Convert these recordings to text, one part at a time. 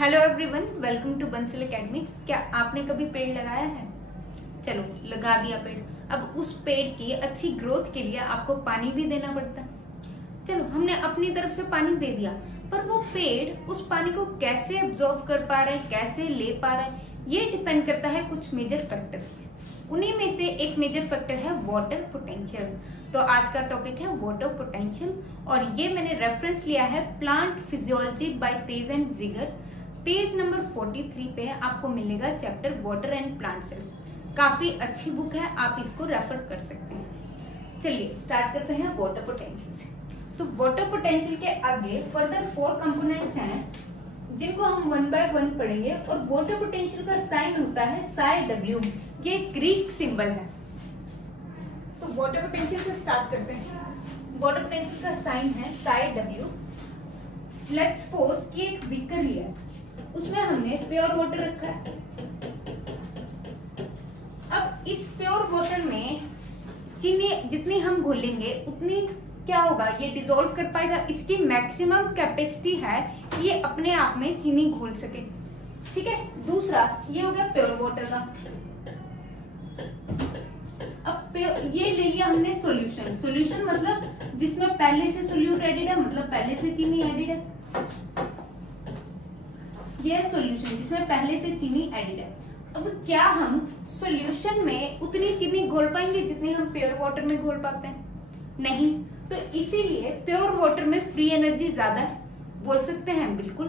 Hello everyone, welcome to Bansal academy. क्या आपने कभी पेड़ लगाया है? चलो, लगा दिया पेड़। अब उस पेड़ की अच्छी ग्रोथ के लिए आपको पानी भी देना पड़ता है। चलो, हमने अपनी तरफ से पानी दे दिया, पर वो पेड़ उस पानी को कैसे एब्जॉर्ब कर पा रहा है, कैसे ले पा रहा है, ये डिपेंड करता है कुछ मेजर फैक्टर्स पे। उन्हीं में से एक मेजर फैक्टर है वाटर पोटेंशियल। तो आज का टॉपिक है वाटर पोटेंशियल, और ये मैंने रेफरेंस लिया है plant physiology by Taiz and Zeiger. Page number 43 पे आपको मिलेगा chapter water and plant cell. काफी अच्छी बुक है, आप इसको रेफर कर सकते हैं। चलिए स्टार्ट करते हैं वाटर पोटेंशियल से। तो वाटर पोटेंशियल के आगे फर्दर 4 कंपोनेंट्स हैं जिनको हम 1 बाय 1 पढ़ेंगे। और वाटर पोटेंशियल का साइन होता है साई डब्ल्यू, ये ग्रीक सिंबल है। तो वाटर पोटेंशियल से स्टार्ट करते हैं। वाटर पोटेंशियल का साइन है साई डब्ल्यू। लेट्स सपोज कि एक बीकर लिया है, उसमें हमने प्योर वाटर रखा है। अब इस प्योर वाटर में चीनी जितनी हम घोलेंगे उतनी क्या होगा, ये डिसॉल्व कर पाएगा। इसकी मैक्सिमम कैपेसिटी है कि ये अपने आप में चीनी घोल सके। ठीक है, दूसरा ये हो गया प्योर वाटर का। अब ये ले लिया हमने सॉल्यूशन। सॉल्यूशन मतलब जिसमें पहले से सोल्यूट एडिड है, मतलब पहले से चीनी एडिड है। ये सॉल्यूशन जिसमें पहले से चीनी एडिड है। अब क्या हम सॉल्यूशन में उतनी चीनी घोल पाएंगे जितनी हम प्योर वाटर में घोल पाते हैं? नहीं। तो इसीलिए प्योर वाटर में फ्री एनर्जी ज्यादा है। बोल सकते हैं बिल्कुल,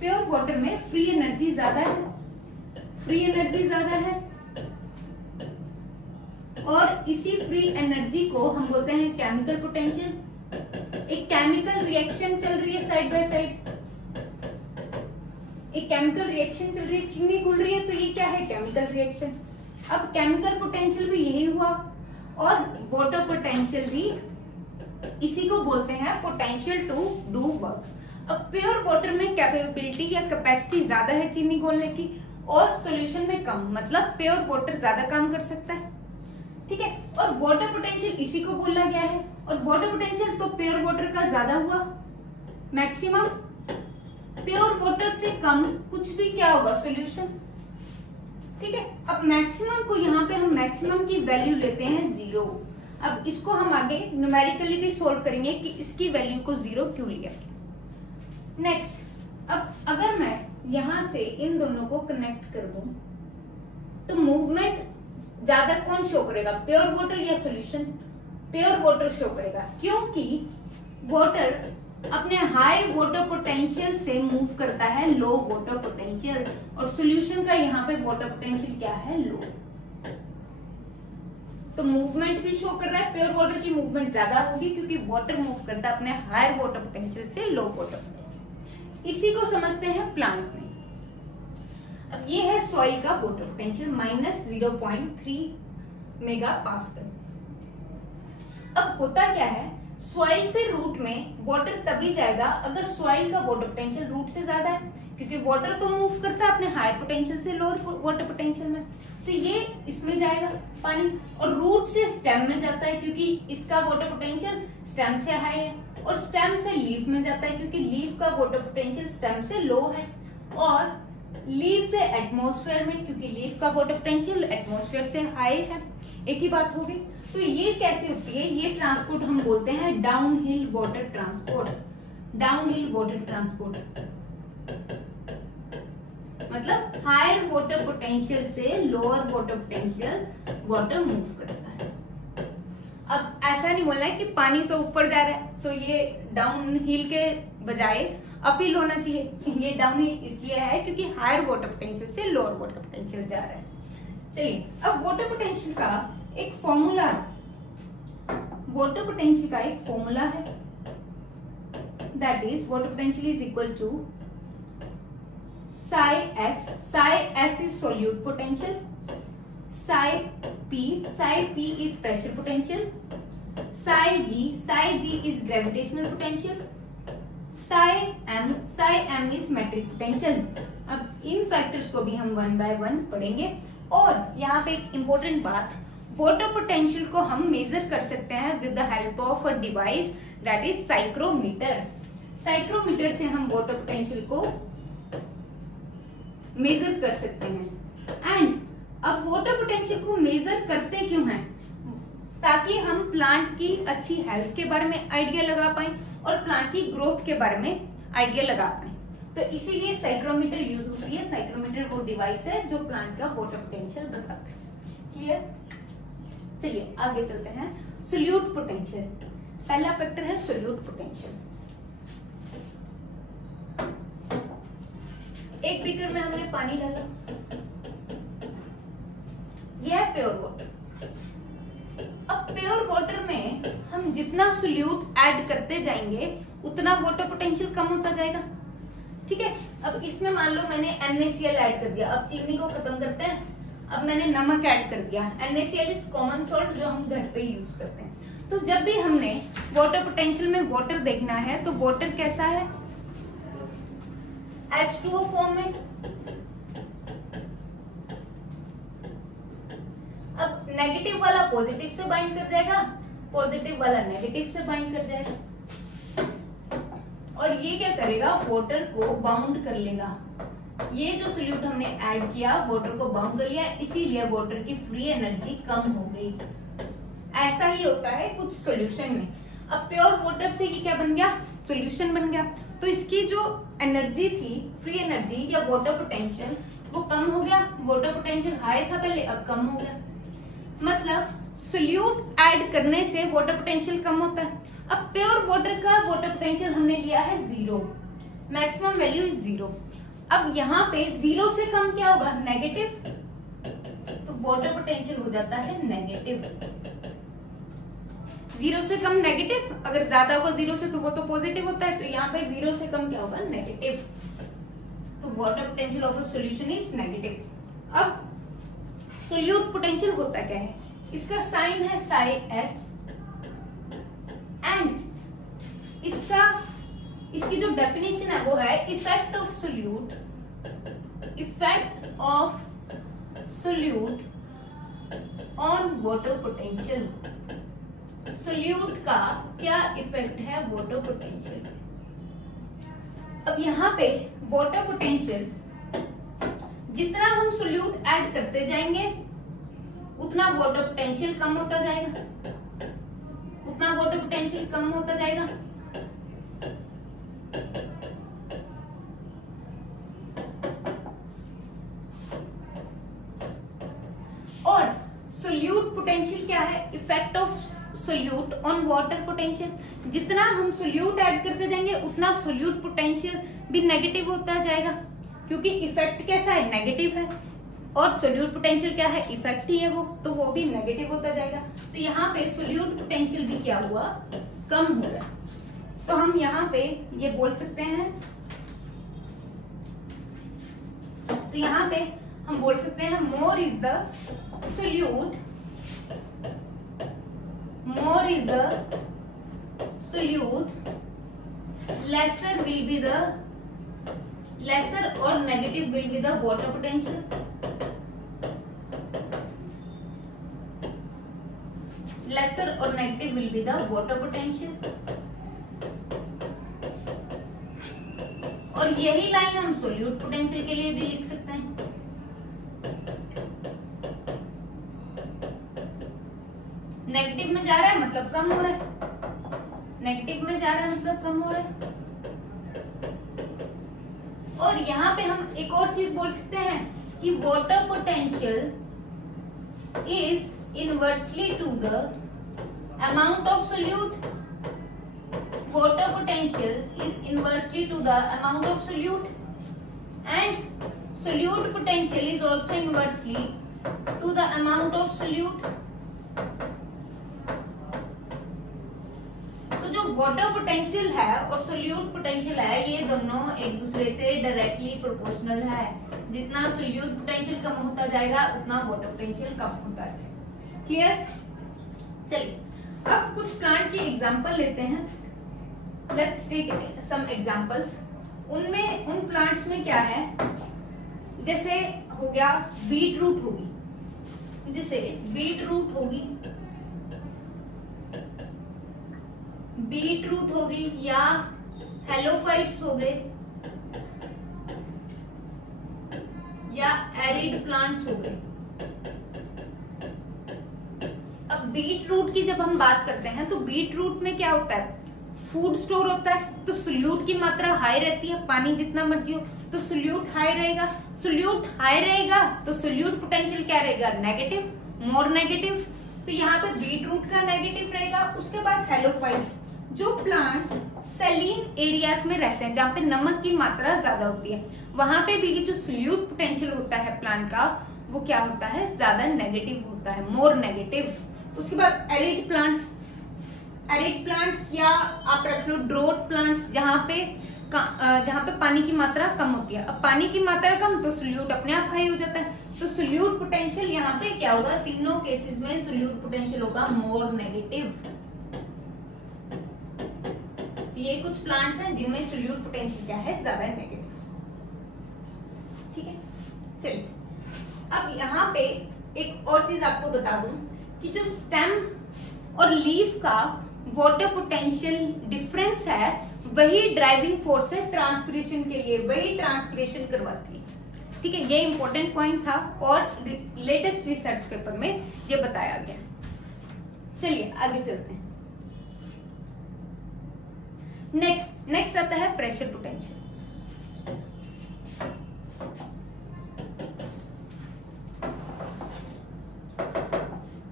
प्योर वाटर में फ्री एनर्जी ज्यादा है। फ्री एनर्जी ज्यादा है, और इसी फ्री एनर्जी को हम बोलते हैं केमिकल पोटेंशियल। एक केमिकल रिएक्शन चल रही है साइड बाय साइड, एक केमिकल रिएक्शन चल रही है, चीनी घुल रही है, तो ये क्या है? Chemical reaction. अब केमिकल पोटेंशियल भी यही हुआ, और वाटर पोटेंशियल भी इसी को बोलते हैं पोटेंशियल टू डू वर्क। अब प्योर वाटर में कैपेबिलिटी या कैपेसिटी ज्यादा है चीनी घोलने की, और सॉल्यूशन में कम, मतलब प्योर वाटर ज्यादा काम कर सकता है। ठीक है, और वाटर पोटेंशियल इसी को बोला गया है। और वाटर पोटेंशियल तो प्योर वाटर का ज्यादा हुआ, मैक्सिमम। प्योर वाटर से कम कुछ भी क्या होगा? सॉल्यूशन। ठीक है, अब मैक्सिमम को यहाँ पे हम मैक्सिमम की वैल्यू लेते हैं 0। अब इसको हम आगे न्यूमेरिकली भी सोल्व करेंगे कि इसकी वैल्यू को 0 क्यों लिया। नेक्स्ट, अब अगर मैं यहां से इन दोनों को कनेक्ट कर दूं तो मूवमेंट ज्यादा कौन शो करेगा, प्योर वाटर या सॉल्यूशन? प्योर वाटर शो करेगा, क्योंकि वाटर अपने हाई वाटर पोटेंशियल से मूव करता है लो वाटर पोटेंशियल, और सॉल्यूशन का यहाँ पे वाटर पोटेंशियल क्या है? लो। तो मूवमेंट भी शो कर रहा है, प्योर वाटर की मूवमेंट ज्यादा होगी क्योंकि वाटर मूव करता है अपने हायर वाटर पोटेंशियल से लो वाटर पोटेंशियल। इसी को समझते हैं प्लांट में। अब ये है सॉइल का वाटर पोटेंशियल -0.3 मेगा पास्कल। अब होता क्या है, सॉइल से रूट में वाटर तभी जाएगा अगर सॉइल का वाटर पोटेंशियल रूट से ज्यादा है, क्योंकि वाटर तो मूव करता है अपने हायर पोटेंशियल से लोअर वाटर पोटेंशियल में। तो ये इसमें जाएगा पानी, और रूट से स्टेम में जाता है क्योंकि इसका वाटर पोटेंशियल स्टेम से हाई है, और स्टेम से लीफ में जाता है क्योंकि लीफ का वाटर पोटेंशियल स्टेम से लो है, और लीफ से एटमॉस्फेयर में क्योंकि लीफ का वाटर पोटेंशियल एटमॉस्फेयर से हाई है। एक ही बात होगी। तो ये कैसे होती है? ये ट्रांसपोर्ट हम बोलते हैं down hill water transport. Down hill water transport मतलब हायर वाटर पोटेंशियल से lower water potential water move करता है। अब ऐसा नहीं बोलना है कि पानी तो ऊपर जा रहा है तो ये डाउन हिल के बजाय अप हिल होना चाहिए। ये डाउन हिल इसलिए है क्योंकि हायर वाटर पोटेंशियल से लोअर वाटर पोटेंशियल जा रहा है। चलिए, अब वाटर पोटेंशियल का एक फॉर्मूला, वाटर पोटेंशियल का एक फॉर्मूला है, that is water potential is equal to psi s। psi s is solute potential, psi p is pressure potential, psi g is gravitational potential, psi m is metric potential। अब इन factors को भी हम 1 bye 1 पढ़ेंगे। और यहाँ पे एक important बात, वाटर पोटेंशियल को हम मेजर कर सकते हैं with the help of a device that is psychrometer. Psychrometer से हम वाटर पोटेंशियल को मेजर कर सकते हैं। एंड अब वाटर पोटेंशियल को मेजर करते क्यों हैं? ताकि हम प्लांट की अच्छी हेल्थ के बारे में आइडिया लगा पाए और प्लांट की ग्रोथ के बारे में आइडिया लगा पाए। तो इसीलिए साइक्रोमीटर यूज होती है। साइक्रोमीटर वो डिवाइस है जो प्लांट का वाटर पोटेंशियल बताता है। क्लियर? चलिए आगे चलते हैं। सोल्यूट पोटेंशियल, पहला फैक्टर है सोल्यूट पोटेंशियल। एक बीकर में हमने पानी डाला, यह है प्योर वाटर। अब प्योर वाटर में हम जितना सोल्यूट ऐड करते जाएंगे उतना वाटर पोटेंशियल कम होता जाएगा। ठीक है, अब इसमें मान लो मैंने NaCl ऐड कर दिया। अब चीनी को खत्म करते हैं, अब मैंने नमक ऐड कर दिया। NaCl इज कॉमन सॉल्ट जो हम घर पे यूज करते हैं। तो जब भी हमने वाटर पोटेंशियल में वाटर देखना है तो वाटर कैसा है? H2O फॉर्म में। अब नेगेटिव वाला पॉजिटिव से बाइंड कर जाएगा, पॉजिटिव वाला नेगेटिव से बाइंड कर जाएगा और ये क्या करेगा? वाटर को बाउंड कर लेगा। ये जो सोल्यूट हमने ऐड किया वाटर को बाउंड कर लिया, इसीलिए वाटर की फ्री एनर्जी कम हो गई। ऐसा ही होता है कुछ सॉल्यूशन में। अब प्योर वाटर से ये क्या बन गया? सॉल्यूशन बन गया। तो इसकी जो एनर्जी थी, फ्री एनर्जी या वाटर पोटेंशियल, वो कम हो गया। वाटर पोटेंशियल हाई था पहले, अब कम हो गया। मतलब सोल्यूट ऐड करने से वाटर पोटेंशियल कम होता है। अब प्योर वाटर का वाटर पोटेंशियल हमने लिया है 0, मैक्सिमम वैल्यू इज 0। अब यहाँ पे 0 से कम क्या होगा? नेगेटिव, तो वाटर पोटेंशियल हो जाता है नेगेटिव। 0 से कम नेगेटिव, अगर ज्यादा होगा 0 से तो वो तो पॉजिटिव होता है। तो यहाँ पे 0 से कम क्या होगा? नेगेटिव। तो water potential of a solution is negative. अब सोल्यूट पोटेंशियल होता क्या है? इसका साइन है psi s एंड इसकी जो डेफिनेशन है वो है effect of solute on water potential. Solute का क्या इफेक्ट है वाटर पोटेंशियल? अब यहाँ पे वाटर पोटेंशियल जितना हम सोल्यूट ऐड करते जाएंगे उतना वाटर पोटेंशियल कम होता जाएगा, उतना वाटर पोटेंशियल कम होता जाएगा। और सोल्यूट पोटेंशियल क्या है? Effect of solute on water potential. जितना हम सोल्यूट ऐड करते जाएंगे उतना सोल्यूट पोटेंशियल भी नेगेटिव होता जाएगा, क्योंकि इफेक्ट कैसा है? नेगेटिव है। और सोल्यूट पोटेंशियल क्या है? इफेक्ट ही है वो, तो वो भी नेगेटिव होता जाएगा। तो यहाँ पे सोल्यूट पोटेंशियल भी क्या हुआ? कम हो रहा है। तो हम यहाँ पे ये बोल सकते हैं, तो यहाँ पे हम बोल सकते हैं more is the solute, laser will be the lesser or negative will be the water potential. Lesser or negative will be the water potential. और यही लाइन हम सोल्यूट पोटेंशियल के लिए भी लिख सकते हैं। नेगेटिव में जा रहा है मतलब कम हो रहा है, नेगेटिव में जा रहा है मतलब कम हो रहा है। और यहाँ पे हम एक और चीज बोल सकते हैं कि water potential is inversely to the amount of solute. Water potential is inversely to the amount of solute and solute potential is also inversely to the amount of solute. Water potential है और solute potential है, ये दोनों एक दूसरे से directly proportional है। जितना सोल्यूट पोटेंशियल कम होता जाएगा उतना वाटर पोटेंशियल कम होता जाएगा। क्लियर? चलिए अब कुछ प्लांट की एग्जांपल लेते हैं। Let's take some examples. उनमें उन प्लांट्स में क्या है, जैसे हो गया बीट रूट होगी, जैसे बीट रूट होगी, बीट रूट होगी या हेलोफाइट्स हो गए, प्लांट्स हो गए। अब बीट रूट की जब हम बात करते हैं तो बीट रूट में क्या होता है, फूड स्टोर होता है, तो सोल्यूट की मात्रा हाई रहती है, पानी जितना मर्जी हो तो सोल्यूट हाई रहेगा। सोल्यूट हाई रहेगा तो सोल्यूट पोटेंशियल क्या रहेगा, नेगेटिव, मोर नेगेटिव। तो यहाँ पे बीट रूट का नेगेटिव रहेगा। उसके बाद हेलोफाइट्स, जो प्लांट्स सैलीन एरियाज में रहते हैं जहाँ पे नमक की मात्रा ज्यादा होती है, वहां पे भी जो सोल्यूट पोटेंशियल होता है प्लांट का वो क्या होता है, ज्यादा नेगेटिव होता है, मोर नेगेटिव। उसके बाद एरिड प्लांट्स, एरिड प्लांट्स या आप रख लो ड्रोट प्लांट्स, जहाँ पे पानी की मात्रा कम होती है। अब पानी की मात्रा कम तो सोल्यूट अपने आप हाई हो जाता है, तो सोल्यूट पोटेंशियल यहाँ पे क्या होगा, तीनों केसेस में सोल्यूट पोटेंशियल होगा मोर नेगेटिव। ये कुछ प्लांट्स हैं जिनमें सोल्यूट पोटेंशियल क्या है, ज्यादा नेगेटिव। ठीक है, चलिए अब यहाँ पे एक और चीज आपको बता दूं कि जो स्टेम और लीफ का वाटर पोटेंशियल डिफरेंस है वही ड्राइविंग फोर्स है ट्रांसपिरेशन के लिए, वही ट्रांसपिरेशन करवाती है। ठीक है, ये इंपॉर्टेंट पॉइंट था और लेटेस्ट रिसर्च पेपर में ये बताया गया। चलिए आगे चलते हैं। नेक्स्ट आता है प्रेशर पोटेंशियल।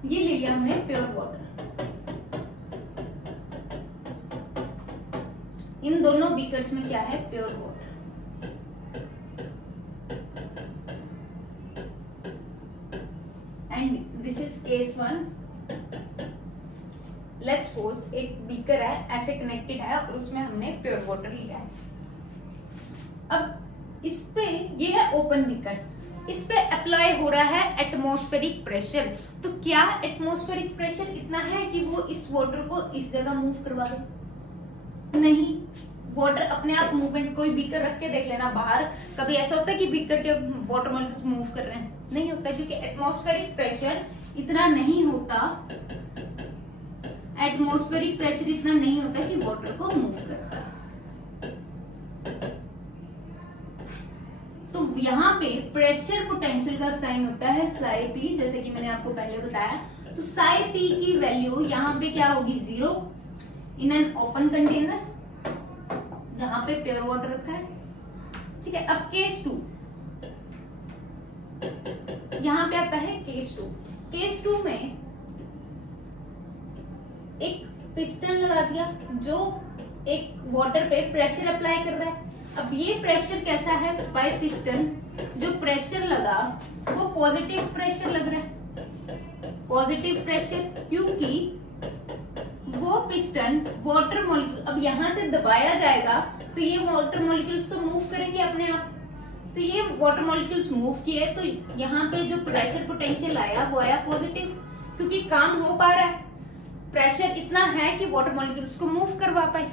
ये ले लिया हमने प्योर वाटर, इन दोनों बीकर्स में क्या है, pure water. And this is case 1। Let's suppose एक बीकर है, ऐसे कनेक्टेड है और उसमें हमने प्योर वाटर लिया है। अब इस पे ये है ओपन बीकर, इस पे अप्लाई हो रहा है एटमॉस्फेरिक प्रेशर। तो क्या एटमॉस्फेरिक प्रेशर इतना है कि वो इस वाटर को इस जगह मूव करवा दे? नहीं, वाटर अपने आप मूवमेंट, कोई बीकर रख के देख लेना बाहर, कभी ऐसा होता है कि बीकर के वाटर मॉलिक्यूल्स मूव कर रहे हैं? नहीं होता, क्योंकि एटमॉस्फेरिक प्रेशर इतना नहीं होता, एटमॉस्फेरिक प्रेशर इतना नहीं होता कि वाटर को मूव करता। तो यहाँ पे प्रेशर पोटेंशियल का साइन होता है साई पी, जैसे कि मैंने आपको पहले बताया। तो साई पी की वैल्यू यहाँ पे क्या होगी, 0 इन एन ओपन कंटेनर जहां पे प्योर वाटर रखा है। ठीक है, अब केस 2, यहां पे आता है केस 2। केस 2 में एक पिस्टन लगा दिया जो एक वाटर पे प्रेशर अप्लाई कर रहा है। अब ये प्रेशर कैसा है, बाय पिस्टन जो प्रेशर लगा वो पॉजिटिव प्रेशर लग रहा है, पॉजिटिव प्रेशर, क्योंकि वो पिस्टन वाटर मॉलिक्यूल, अब यहां से दबाया जाएगा तो ये वाटर मॉलिक्यूल्स तो मूव करेंगे अपने आप। तो ये वाटर मॉलिक्यूल्स मूव किए तो यहाँ पे जो प्रेशर पोटेंशियल आया वो आया पॉजिटिव, क्योंकि काम हो पा रहा है, प्रेशर इतना है कि वाटर मॉलिक्यूल्स को मूव करवा पाए।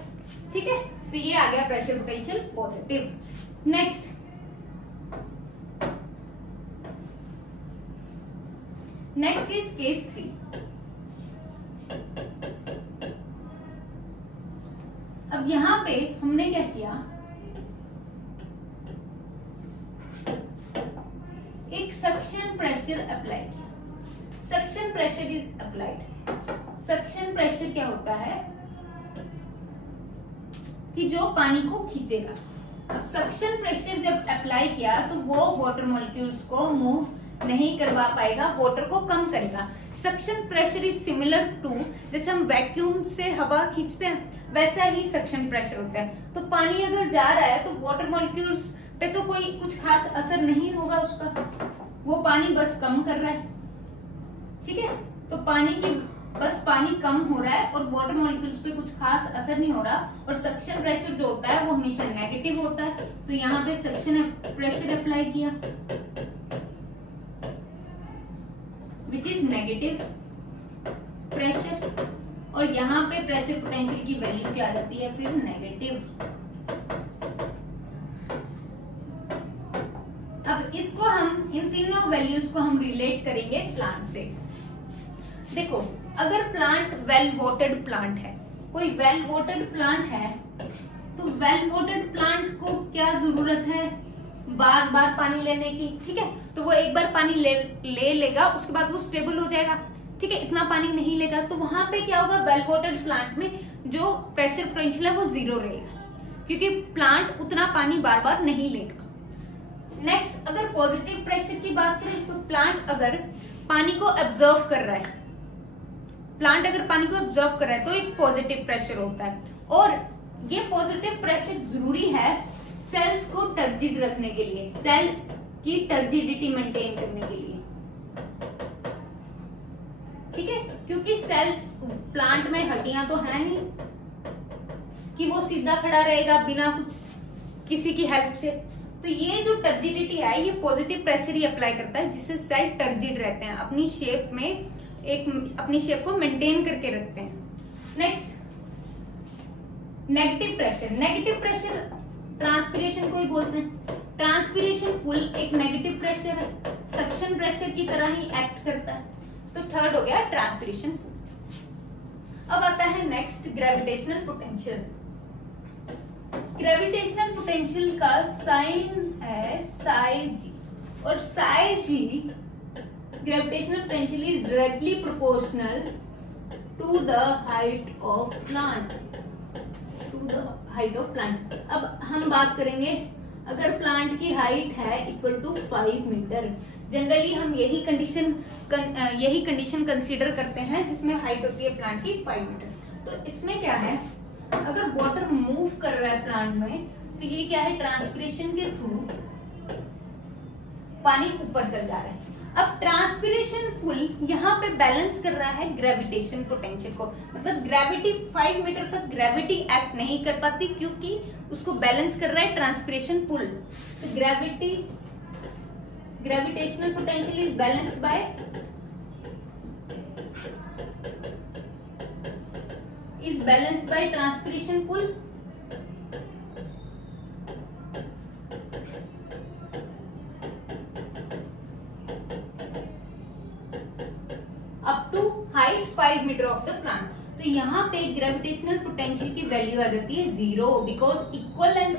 ठीक है, तो ये आ गया pressure potential positive. Next is case 3। अब यहाँ पे हमने क्या किया, एक सक्शन प्रेशर अप्लाई किया। Suction pressure is applied. Suction pressure क्या होता है कि जो पानी को खींचेगा। अब सक्शन प्रेशर जब अप्लाई किया तो वो वाटर मॉलिक्यूल्स को मूव नहीं करवा पाएगा, वाटर को कम करेगा। Suction pressure is similar to, जैसे हम वैक्यूम से हवा खींचते हैं वैसा ही सक्शन प्रेशर होता है। तो पानी अगर जा रहा है तो वाटर मॉलिक्यूल्स पे तो कोई कुछ खास असर नहीं होगा उसका, वो पानी बस कम कर रहा है। ठीक है, तो बस पानी कम हो रहा है और वाटर मॉलिक्यूल्स पे कुछ खास असर नहीं हो रहा। और सक्शन प्रेशर जो होता है वो हमेशा नेगेटिव होता है। तो यहाँ पे सक्शन प्रेशर अप्लाई किया विच इज नेगेटिव प्रेशर, और यहाँ पे प्रेशर पोटेंशियल की वैल्यू क्या आ जाती है, फिर नेगेटिव। अब इसको हम, इन तीनों वैल्यूज को हम रिलेट करेंगे प्लांट से। देखो, अगर प्लांट वेल वाटर्ड प्लांट है, कोई वेल वाटर्ड प्लांट है, तो वेल वाटर्ड प्लांट को क्या जरूरत है, बार बार पानी लेने की, ठीक है, तो वो एक बार पानी ले लेगा, उसके बाद वो स्टेबल हो जाएगा, ठीक है, इतना पानी नहीं लेगा, तो वहां पे क्या होगा, वेल वाटर्ड प्लांट में जो प्रेशर पोटेंशियल है वो 0 रहेगा, क्योंकि प्लांट उतना पानी बार बार नहीं लेगा। नेक्स्ट, अगर पॉजिटिव प्रेशर की बात करें तो प्लांट अगर पानी को एब्जॉर्व कर रहा है, प्लांट अगर पानी को एब्जॉर्व कर रहा है तो एक पॉजिटिव प्रेशर होता है, और ये पॉजिटिव प्रेशर जरूरी है सेल्स को टर्जिड रखने के लिए, सेल्स की टर्जिडिटी मेंटेन करने के लिए, ठीक है, क्योंकि सेल्स, प्लांट में हड्डियां तो है नहीं कि वो सीधा खड़ा रहेगा बिना कुछ किसी की हेल्प से, तो ये जो टर्जिडिटी है ये पॉजिटिव प्रेशर ही अप्लाई करता है, जिससे सेल टर्जिड रहते हैं, अपनी शेप में अपनी शेप को मेंटेन करके रखते हैं। Next, negative pressure. Negative pressure transpiration को ही बोलते हैं। ट्रांसपिरेशन पुल एक नेगेटिव प्रेशर है, सक्शन प्रेशर की तरह ही एक्ट करता है, तो थर्ड हो गया ट्रांसपिरेशन पुल। अब आता है next, gravitational potential. Gravitational potential का साइन है साई जी, और psi g gravitational potential is directly proportional to the height of plant, to the height of plant. अब हम बात करेंगे, अगर प्लांट की हाइट है इक्वल टू 5 मीटर, जनरली हम यही कंडीशन कंसीडर करते हैं जिसमें हाइट होती है प्लांट की 5 मीटर। तो इसमें क्या है, अगर वाटर मूव कर रहा है प्लांट में, तो ये क्या है, ट्रांसपिरेशन के थ्रू पानी ऊपर चल जा रहा है। अब ट्रांसपिरेशन पुल यहाँ पे बैलेंस कर रहा है ग्रेविटेशन पोटेंशियल को, मतलब ग्रेविटी 5 मीटर तक ग्रेविटी एक्ट नहीं कर पाती, क्योंकि उसको बैलेंस कर रहा है ट्रांसपिरेशन पुल। तो gravitational potential is balanced by transpiration pull. Up to height 5 meter of the plant. तो यहाँ पे ग्रेविटेशनल पोटेंशियल की वैल्यू आ जाती है 0, because equal and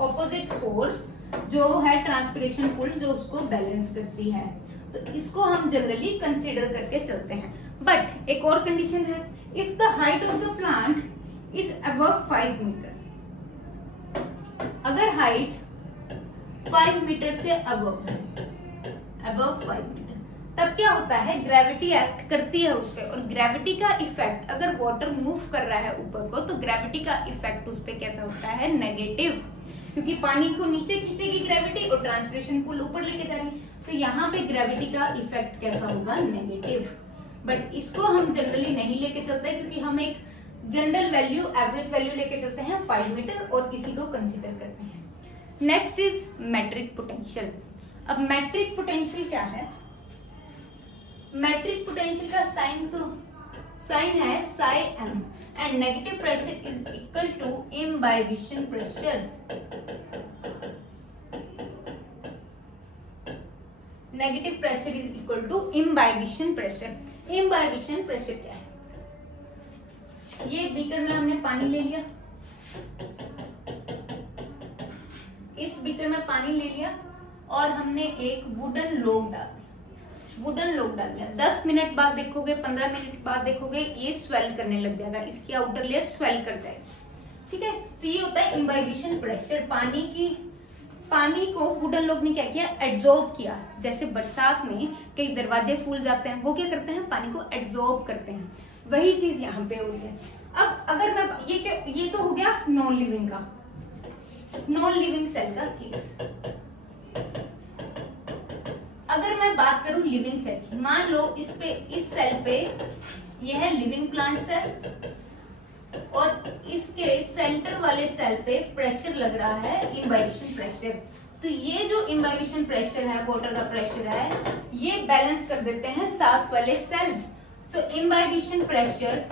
opposite force जो है ट्रांसपिरेशन पुल जो उसको बैलेंस करती है। तो इसको हम जनरली कंसीडर करके चलते हैं। बट एक और कंडीशन है, if the height of the plant is above 5 meter, अगर हाइट 5 मीटर से अबव है, अबव 5 मीटर, तब क्या होता है, ग्रेविटी एक्ट करती है उस पर, और ग्रेविटी का इफेक्ट, अगर वाटर मूव कर रहा है ऊपर को, तो ग्रेविटी का इफेक्ट उस पर कैसा होता है, नेगेटिव, क्योंकि पानी को नीचे खींचेगी ग्रेविटी और ट्रांसपिरेशन पुल ऊपर लेके जाएगी, तो यहाँ पे ग्रेविटी का इफेक्ट कैसा होगा, नेगेटिव। बट इसको हम जनरली नहीं लेके चलते, क्योंकि हम एक जनरल वैल्यू, एवरेज वैल्यू लेके चलते हैं 5 मीटर, और इसी को कंसिडर करते हैं। Next is matric potential. अब मैट्रिक पोटेंशियल क्या है, मैट्रिक पोटेंशियल का साइन है psi M, and negative pressure is equal to imbibition pressure. Negative pressure is equal to imbibition pressure. Imbibition pressure क्या है, ये बीकर में हमने पानी ले लिया, इस बीकर में पानी ले लिया और हमने एक वुडन लॉग डाल दिया। 10 मिनट बाद देखोगे, 15 मिनट बाद देखोगे, ये स्वेल करने लग जाएगा, इसकी आउटर लेयर स्वेल कर जाएगी, ठीक है। तो ये होता है इम्बाइबिशन प्रेशर। पानी को वुडन लॉग ने क्या किया, एब्जॉर्ब किया। जैसे बरसात में कई दरवाजे फूल जाते हैं, वो क्या करते हैं, पानी को एब्जॉर्ब करते हैं, वही चीज यहाँ पे हो रही है। अब अगर मैं ये तो हो गया नॉन लिविंग का, नॉन लिविंग सेल का केस। अगर मैं बात करूं लिविंग सेल की, मान लो इस सेल पे ये है लिविंग प्लांट सेल, और इसके सेंटर वाले सेल पे प्रेशर लग रहा है इम्बाइबिशन प्रेशर। तो ये जो इम्बाइबिशन प्रेशर है, वाटर का प्रेशर है, ये बैलेंस कर देते हैं साथ वाले सेल्स। तो imbibition pressure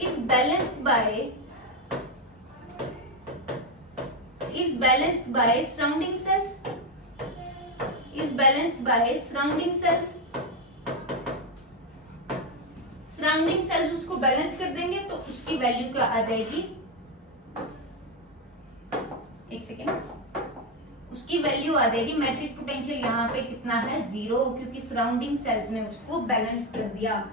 is balanced by surrounding sales. Surrounding sales उसको बैलेंस कर देंगे, तो उसकी वैल्यू क्या आ जाएगी, एक सेकेंड, उसकी वैल्यू आ जाएगी मैट्रिक पोटेंशियल यहाँ पे कितना है 0, क्योंकि सराउंडिंग सेल्स ने उसको बैलेंस कर दिया।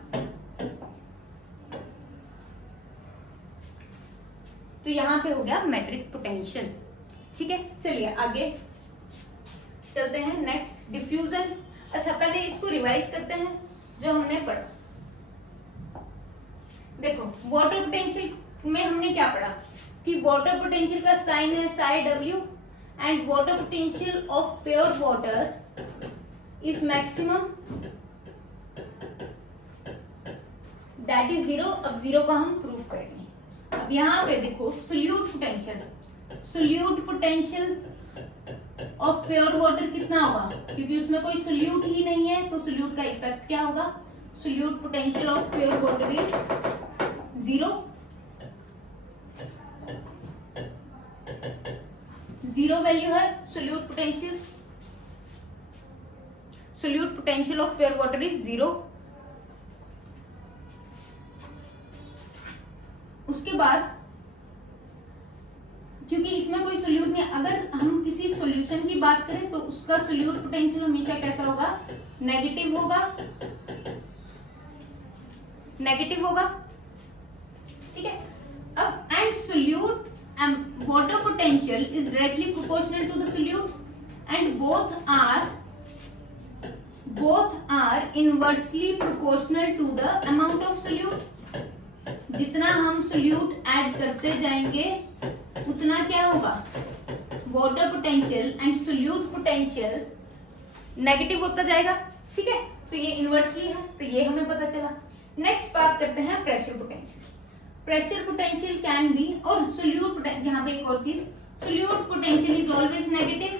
तो यहाँ पे हो गया मैट्रिक पोटेंशियल। ठीक है, चलिए आगे चलते हैं। Next diffusion. अच्छा, पहले इसको रिवाइज करते हैं जो हमने पढ़ा। देखो, वाटर पोटेंशियल में हमने क्या पढ़ा कि वाटर पोटेंशियल का साइन है Sai W, and water potential of pure water is maximum that is 0। अब 0 का हम प्रूव करेंगे। अब यहाँ पे देखो, solute potential of pure water कितना होगा, क्योंकि उसमें कोई सोल्यूट ही नहीं है, तो सोल्यूट का इफेक्ट क्या होगा, solute potential of pure water is 0। 0 value है solute potential of pure water is 0। उसके बाद क्योंकि इसमें कोई सोल्यूट नहीं, अगर हम किसी सॉल्यूशन की बात करें तो उसका सोल्यूट पोटेंशियल हमेशा कैसा होगा, नेगेटिव होगा। ठीक है, अब and solute water potential is directly proportional to the solute and both are inversely proportional to the amount of solute. जितना हम सोल्यूट ऐड करते जाएंगे उतना क्या होगा, water potential and solute potential negative होता जाएगा। ठीक है, तो ये इनवर्सली है, तो ये हमें पता चला। नेक्स्ट बात करते हैं प्रेशर पोटेंशियल कैन बी, और सोल्यूट, यहाँ पे एक और चीज, solute potential is always negative,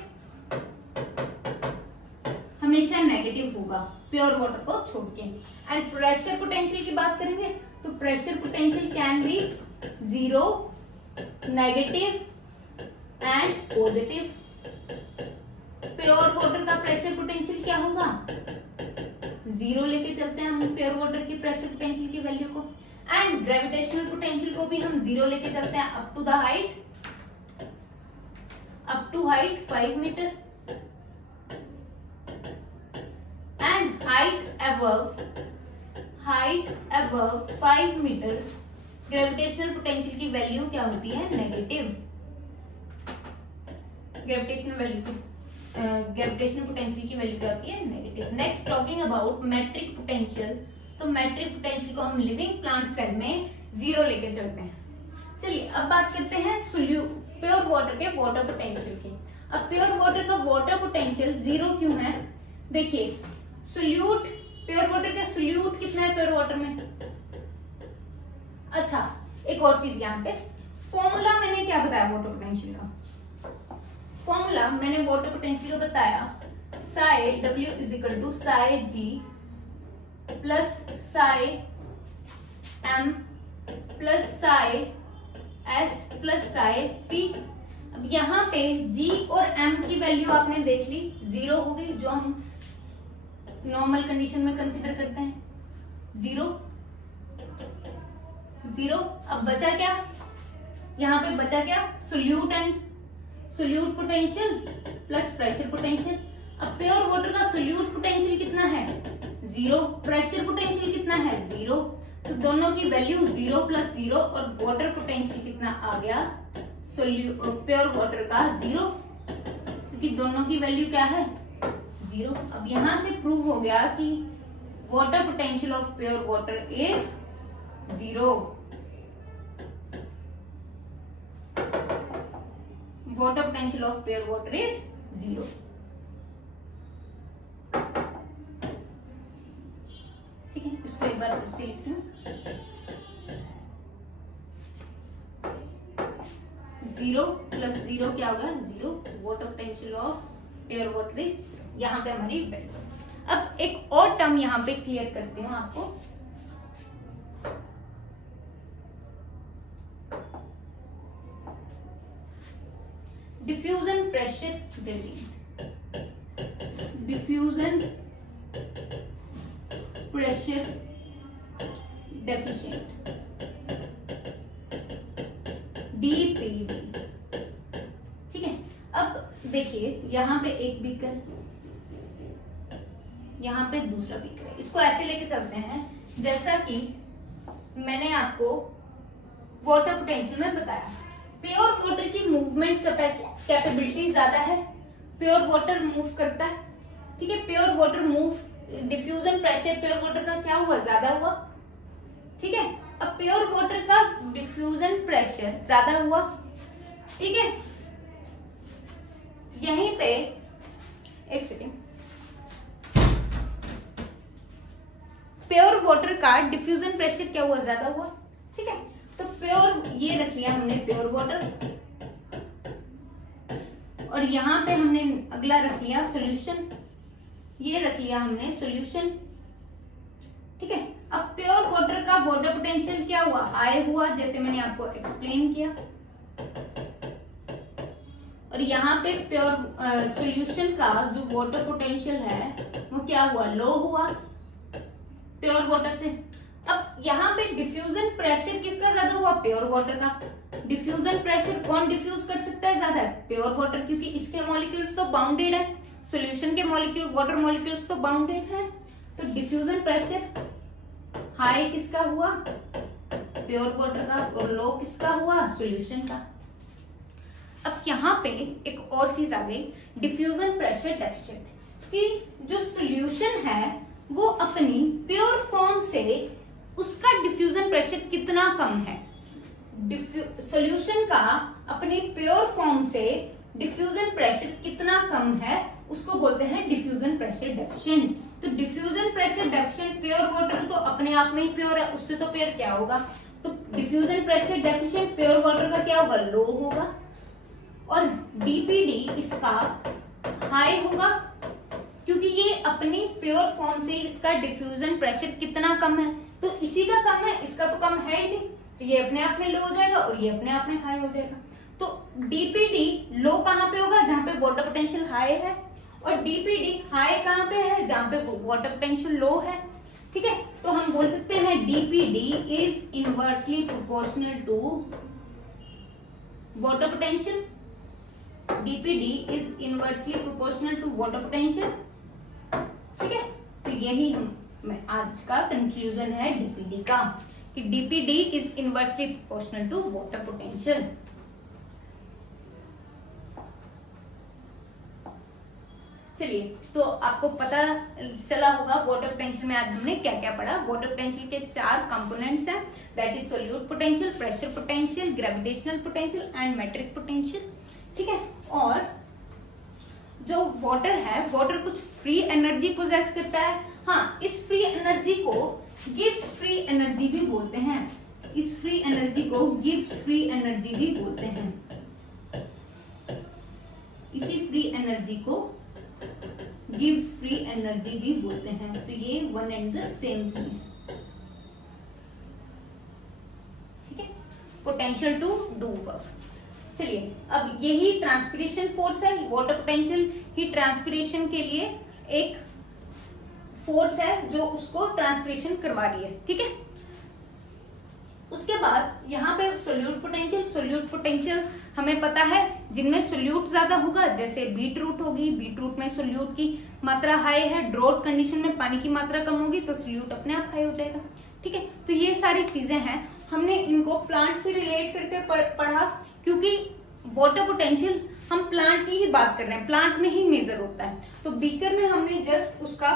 हमेशा नेगेटिव होगा प्योर वाटर को छोड़ के। एंड प्रेशर पोटेंशियल की बात करेंगे तो pressure potential can be 0, negative and positive. Pure water का प्रेशर पोटेंशियल क्या होगा, 0 लेके चलते हैं हम प्योर वाटर की प्रेशर पोटेंशियल की वैल्यू को। एंड ग्रेविटेशनल पोटेंशियल को भी हम 0 लेके चलते हैं up to height 5 meter, and height above 5 meter gravitational potential की वैल्यू क्या होती है, नेगेटिव। ग्रेविटेशनल पोटेंशियल की वैल्यू क्या होती है, negative. Next talking about matric potential, तो मैट्रिक पोटेंशियल को हम लिविंग प्लांट सेल में 0 लेके चलते हैं। चलिए अब बात करते हैं प्योर वाटर के वाटर पोटेंशियल की। अब प्योर वाटर का वाटर पोटेंशियल 0 क्यों है, देखिए सोल्यूट, प्योर वाटर का सोल्यूट कितना है प्योर वाटर में। अच्छा, एक और चीज यहाँ पे, फॉर्मूला मैंने क्या बताया वाटर पोटेंशियल का, फॉर्मूला मैंने वाटर पोटेंशियल का बताया, psi W is equal to psi G plus psi M plus psi S plus psi P. अब यहाँ पे जी और एम की वैल्यू आपने देख ली 0 हो गई, जो हम नॉर्मल कंडीशन में कंसीडर करते हैं 0। अब बचा क्या, यहाँ पे बचा क्या, solute potential plus pressure potential. अब प्योर वाटर का सोल्यूट पोटेंशियल कितना है 0, प्रेशर पोटेंशियल कितना है 0, तो दोनों की वैल्यू 0 प्लस 0, और वाटर पोटेंशियल कितना आ गया, प्योर वाटर का 0, क्योंकि दोनों की वैल्यू क्या है 0। अब यहां से प्रूव हो गया कि water potential of pure water is 0। Water potential of pure water is 0। ठीक है, इसको एक बार फिर से लिख रही हूँ, 0 प्लस 0 क्या होगा 0, water potential of pure water is 0। यहाँ पे हमारी वैल्यू। अब एक और टर्म यहाँ पे क्लियर करती हूँ आपको, diffusion pressure gradient, diffusion pressure deficient, DPV. ठीक है, देखिए यहाँ पे एक बीकर, यहाँ पे दूसरा बीकर है। इसको ऐसे लेके चलते हैं जैसा कि मैंने आपको वाटर पोटेंशियल में बताया। प्योर वाटर की मूवमेंट कैपेबिलिटी ज्यादा है, प्योर वाटर मूव करता है, ठीक है। Pure water move, diffusion pressure pure water का क्या हुआ, ज्यादा हुआ, ठीक है। अब प्योर वाटर का डिफ्यूजन प्रेशर ज्यादा हुआ, ठीक है। यहीं पे एक सेकेंड, प्योर वाटर का डिफ्यूजन प्रेशर क्या हुआ, ज्यादा हुआ, ठीक है। तो प्योर, ये रख लिया हमने प्योर वाटर, और यहां पे हमने अगला रख लिया सॉल्यूशन, ये रख लिया हमने सॉल्यूशन, ठीक है। अब प्योर वाटर का वाटर पोटेंशियल क्या हुआ, हाई हुआ, जैसे मैंने आपको एक्सप्लेन किया। और यहाँ पे प्योर सॉल्यूशन का जो वाटर पोटेंशियल है वो क्या हुआ, लो हुआ प्योर वाटर से। अब यहाँ पे डिफ्यूजन प्रेशर किसका ज्यादा हुआ, प्योर वाटर का। डिफ्यूजन प्रेशर कौन डिफ्यूज कर सकता है ज्यादा, प्योर वाटर, क्योंकि इसके मॉलिक्यूल्स तो बाउंडेड है, सॉल्यूशन के मॉलिक्यूल, वाटर मॉलिक्यूल्स तो बाउंडेड है। तो डिफ्यूजन प्रेशर हाई किसका हुआ, प्योर वाटर का, और लो किसका हुआ, सॉल्यूशन का। अब यहाँ पे एक और चीज आ गई, डिफ्यूजन प्रेशर डेफिशिएंट, कि जो सॉल्यूशन है वो अपनी प्योर फॉर्म से उसका डिफ्यूजन प्रेशर कितना कम है। सॉल्यूशन का अपनी प्योर फॉर्म से डिफ्यूजन प्रेशर कितना कम है, उसको बोलते हैं डिफ्यूजन प्रेशर डेफिशिएंट। तो diffusion pressure deficient, pure water तो अपने आप में ही प्योर है, उससे तो प्योर क्या होगा, तो diffusion pressure deficient pure water का क्या होगा, लो होगा। और डीपीडी इसका हाई होगा, क्योंकि ये अपनी प्योर फॉर्म से इसका डिफ्यूजन प्रेशर कितना कम है, तो इसी का कम है, इसका तो कम है ही नहीं, तो ये अपने आप में लो हो जाएगा और ये अपने आप में हाई हो जाएगा। तो डीपीडी लो कहाँ पे होगा, जहां पे वाटर पोटेंशियल हाई है, और डीपीडी हाई कहाँ पे है, जहां पे वाटर पोटेंशियल लो है, ठीक है। तो हम बोल सकते हैं DPD is inversely proportional to water potential, DPD is inversely proportional to water potential, ठीक है। तो यही आज का कंक्लूजन है डीपीडी का, कि DPD is inversely proportional to water potential. चलिए, तो आपको पता चला होगा वाटर पोटेंशियल में आज हमने क्या क्या पढ़ा। वाटर पोटेंशियल के 4 कंपोनेंट्स हैं, that is solute potential, pressure potential, gravitational potential and matric potential, ठीक है। और जो वाटर है, वाटर कुछ फ्री एनर्जी पोजेस करता है, हाँ, इस फ्री एनर्जी को गिव्स फ्री एनर्जी भी बोलते हैं, इस फ्री एनर्जी को गिव्स फ्री एनर्जी भी बोलते हैं, इसी फ्री एनर्जी को गिव्स फ्री एनर्जी भी बोलते हैं। तो ये one and the same thing है, ठीक है। Potential to do work. चलिए, अब यही ट्रांसपिरेशन फोर्स है, वाटर पोटेंशियल ही ट्रांसपिरेशन के लिए एक फोर्स है जो उसको ट्रांसपिरेशन करवा रही है, ठीक है। उसके बाद यहाँ पे सोल्यूट पोटेंशियल, सोल्यूट पोटेंशियल हमें पता है जिनमें सोल्यूट ज्यादा होगा, जैसे बीट रूट होगी, बीट रूट में सोल्यूट की मात्रा हाई है, ड्रॉट कंडीशन में पानी की मात्रा कम होगी तो सोल्यूट अपने आप हाई हो जाएगा, ठीक है। तो ये सारी चीजें हैं, हमने इनको प्लांट से रिलेट करके पढ़ा, क्योंकि वाटर पोटेंशियल हम प्लांट की ही बात कर रहे हैं, प्लांट में ही मेजर होता है। तो बीकर में हमने जस्ट उसका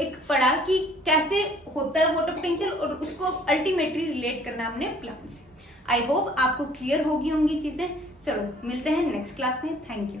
एक पढ़ा कि कैसे होता है वाटर पोटेंशियल, और उसको अल्टीमेटली रिलेट करना हमने प्लांट से। आई होप आपको क्लियर होगी होंगी चीजें। चलो, मिलते हैं नेक्स्ट क्लास में। Thank you.